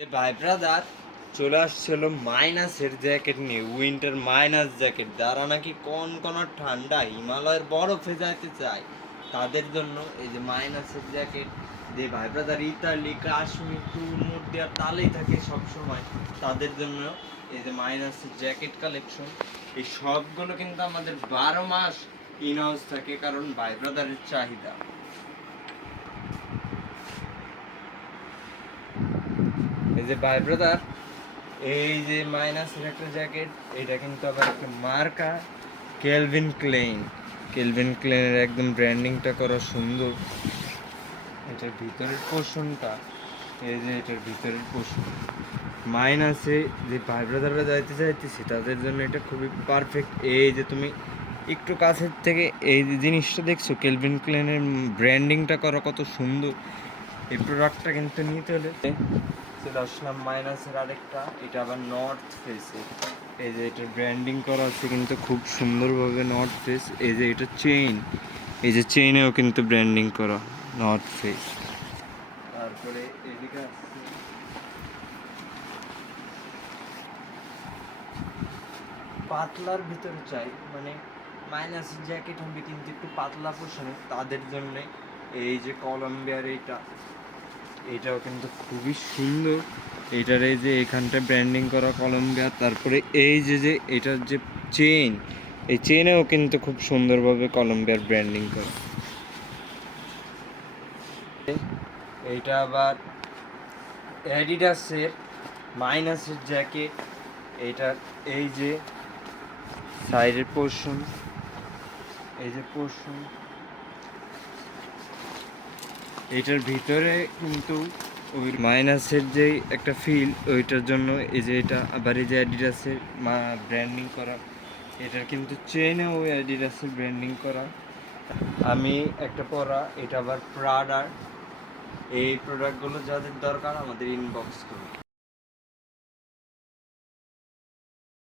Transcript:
ভাই ব্রাদার চলে আসছিল মাইনাসের জ্যাকেট নিয়ে, উইন্টার মাইনাস জ্যাকেট। যারা নাকি কোন ঠান্ডা হিমালয়ের বরফে যাইতে চায় তাদের জন্য এই যে মাইনাসের জ্যাকেট। যে ভাই ব্রাদার ইতালি কাশ্মীর টুর দেওয়ার তালেই থাকে সবসময়, তাদের জন্য এই যে মাইনাসের জ্যাকেট কালেকশন। এই সবগুলো কিন্তু আমাদের 12 মাস ইন হাউস থাকে, কারণ ভাই ব্রাদারের চাহিদা। এই যে ভাই ব্রাদার, এই যে মাইনাসের একটা জ্যাকেট, এটা কিন্তু আবার একটা মার্কা কেলভিন ক্লেনের একদম ব্র্যান্ডিংটা করা সুন্দর। এটার ভিতরের পোর্শনটা, এই যে এটার ভিতরের পোর্শন মাইনাসে যে ভাই ব্রাদাররা যাইতে চাইতেছি তাদের জন্য এটা খুবই পারফেক্ট। এই যে তুমি একটু কাছের থেকে এই যে জিনিসটা দেখছো, কেলভিন ক্লেনের ব্র্যান্ডিংটা করা কত সুন্দর। এই প্রোডাক্টটা কিন্তু নিতে হলে চলে আসলাম মাইনাসের আরেকটা, এটা আবার নর্থ ফেসে। এই যে এটার ব্র্যান্ডিং করা আছে কিন্তু খুব সুন্দরভাবে নর্থ ফেস। এই যে এটা চেইন, এই যে চেইনেও কিন্তু ব্র্যান্ডিং করা নর্থ ফেস। তারপরে এদিকে আসছে পাতলার ভিতরে চাই, মানে মাইনাসের জ্যাকেট হবে কিন্তু একটু পাতলা পোষণে, তাদের জন্যে এই যে কলম্বিয়ার এটাও কিন্তু খুবই সুন্দর। এটার এই যে এখানটা ব্র্যান্ডিং করা কলম্বিয়া। তারপরে এই যে এটার যে চেইন, এই চেইনেও কিন্তু খুব সুন্দরভাবে কলম্বিয়ার ব্র্যান্ডিং করা। এইটা আবার অ্যাডিডাসের মাইনাসের জ্যাকেট। এইটার এই যে সাইডের পোর্শন, এই যে পোর্শন, এটার ভিতরে কিন্তু ওই মাইনাসের যে একটা ফিল, ওইটার জন্য এই যে এটা আবার এই যে অ্যাডিডাসের ব্র্যান্ডিং করা। এটার কিন্তু চেনেও ওই অ্যাডিডাসের ব্র্যান্ডিং করা। আমি একটা পরা, এটা আবার প্রাডার। এই প্রোডাক্টগুলো যাদের দরকার আমাদের ইনবক্স করুন।